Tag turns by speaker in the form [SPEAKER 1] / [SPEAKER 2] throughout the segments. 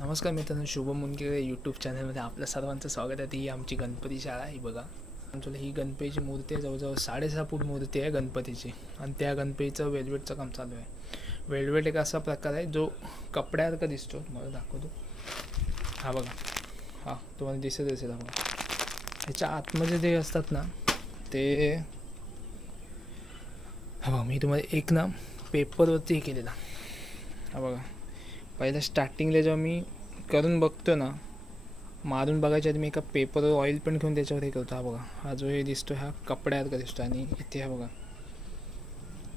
[SPEAKER 1] नमस्कार मित्रांनो शुभम मुनके यूट्यूब चॅनलमध्ये आपल्या सर्वांचं स्वागत आहे. ही आमची गणपती शाळा आहे बघा. आमच्याला ही गणपतीची मूर्ती आहे जवळजवळ साडेसहा फूट मूर्ती आहे गणपतीची. आणि त्या गणपतीचं वेलवेटचं काम चालू आहे. वेलवेट एक असा प्रकार आहे जो कपड्यासारखा दिसतो. मला दाखवतो. हा बघा. हा तुम्हाला दिसत असेल बघा. ह्याच्या आतमध्ये जे असतात ना ते हा बघा मी तुम्हाला एक ना पेपरवरती हे केलेला. हा बघा. पहिल्या स्टार्टिंगला जेव्हा मी करून बघतो ना मारून बघायच्या आधी मी एका पेपरवर ऑइल पण घेऊन त्याच्यावर हे करतो. हा बघा हा जो हे दिसतो हा कपड्यासारखा दिसतो आणि इथे हा बघा.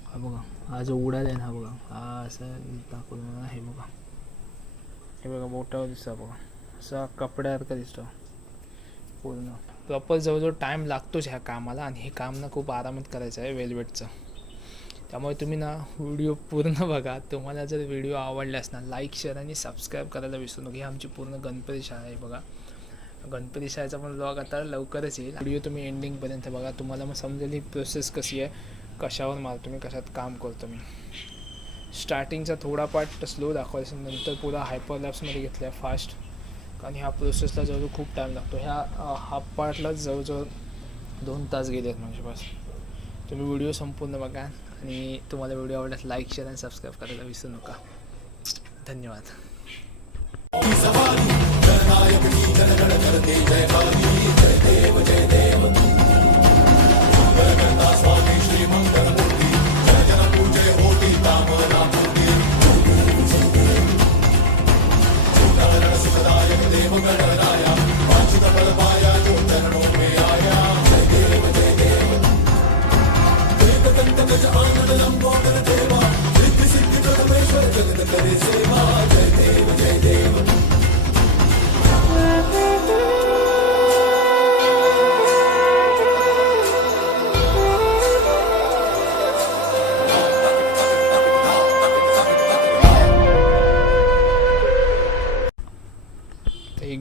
[SPEAKER 1] हा बघा हा जो उडाला आहे ना हा बघा. हा असं दाखवतो हे बघा. हे बघा बोटावर दिसतो बघा. असा कपड्यासारखा दिसतो पूर्ण. प्रॉपर जवळजवळ टाईम लागतोच ह्या कामाला आणि हे काम ना खूप आरामात करायचं आहे वेलवेटचं त्यामुळे तुम्ही ना व्हिडिओ पूर्ण बघा. तुम्हाला जर व्हिडिओ आवडल्यास ना लाईक शेअर आणि सबस्क्राईब करायला विसरू नका. ही आमची पूर्ण गणपती शाळा आहे बघा. गणपती शाळेचा पण ब्लॉग आता लवकरच येईल. व्हिडिओ तुम्ही एंडिंगपर्यंत बघा. तुम्हाला मग समजेल ही प्रोसेस कशी आहे. कशावर मारतो मी कशात काम करतो मी. स्टार्टिंगचा थोडा पार्ट स्लो दाखवायचा नंतर पुरा हायपर लॅप्समध्ये घेतला आहे फास्ट कारण ह्या प्रोसेसला जवळजवळ खूप टाईम लागतो. ह्या हाफ पार्टला जवळजवळ दोन तास गेले आहेत म्हणजे बस तुम्ही व्हिडिओ संपूर्ण बघा. आणि तुम्हाला व्हिडिओ आवडल्यास लाईक शेअर आणि सबस्क्राईब करायला विसरू नका धन्यवाद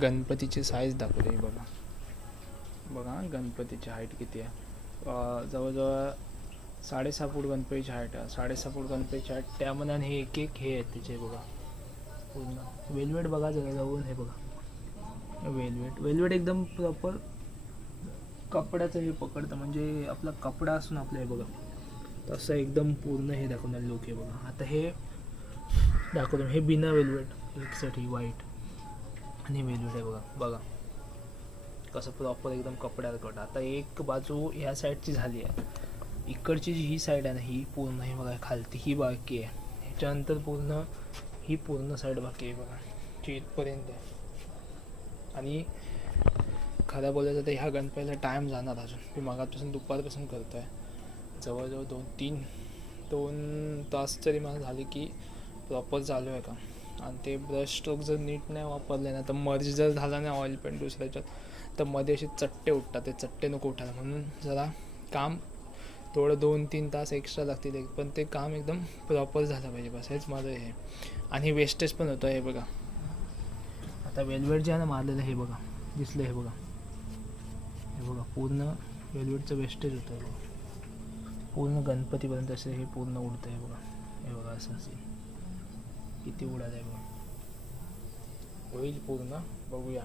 [SPEAKER 1] गणपतीची साईज दाखवते बघा बघा गणपतीची हाईट किती आहे. जवळजवळ साडेसहा फूट गणपतीची हाईट आहे. साडेसहा फूट गणपतीची हाईट त्यामध्ये आणि हे एक एक हे आहेत त्याचे बघा. पूर्ण. वेलवेट बघा जरा जाऊन हे बघा. वेलवेट वेलवेट एकदम प्रॉपर कपड्याचं हे पकडतं. म्हणजे आपला कपडा असून आपलं हे बघा. तसं एकदम पूर्ण हे दाखवणार लोक हे बघा. आता हे दाखवतो. हे बिना वेलवेट एकसाठी व्हाईट आणि वेलवेट आहे बघा. बघा. कसं प्रॉपर एकदम कपड्यात कट आता एक बाजू ह्या साईडची झाली आहे. इकडची जी ही साईड आहे ना ही पूर्ण ही बघा खालती ही बाकी आहे. ह्याच्यानंतर पूर्ण ही पूर्ण साईड बाकी आहे बघा. जी इथपर्यंत आहे. आणि खरं बोलायचं तर ह्या गणपतीला टाईम जाणार अजून. मी मागापासून दुपारपासून करतो आहे जवळजवळ दोन तीन दोन तास तरी मला झाले की प्रॉपर चालू आहे का आणि ते ब्रश स्ट्रोक जर नीट नाही वापरले ना तर मर्ज जर झाला नाही ऑइल पेंट दुसऱ्याच्यात तर मध्ये असे चट्टे उठतात ते चट्टे नको उठायला. म्हणून जरा काम थोडं दोन तीन तास एक्स्ट्रा लागतील एक पण ते काम एकदम प्रॉपर झालं पाहिजे बस. हेच माझं हे. आणि वेस्टेज पण होतं हे बघा. आता वेलवेट जे आहे ना मारलेलं हे बघा. दिसलं हे बघा. हे बघा पूर्ण वेलवेटचं वेस्टेज होतं हे बघा. पूर्ण गणपतीपर्यंत असे हे पूर्ण उडतं आहे बघा. हे बघा असं असेल किती उडा आहे होईल पूर्ण. बघूया.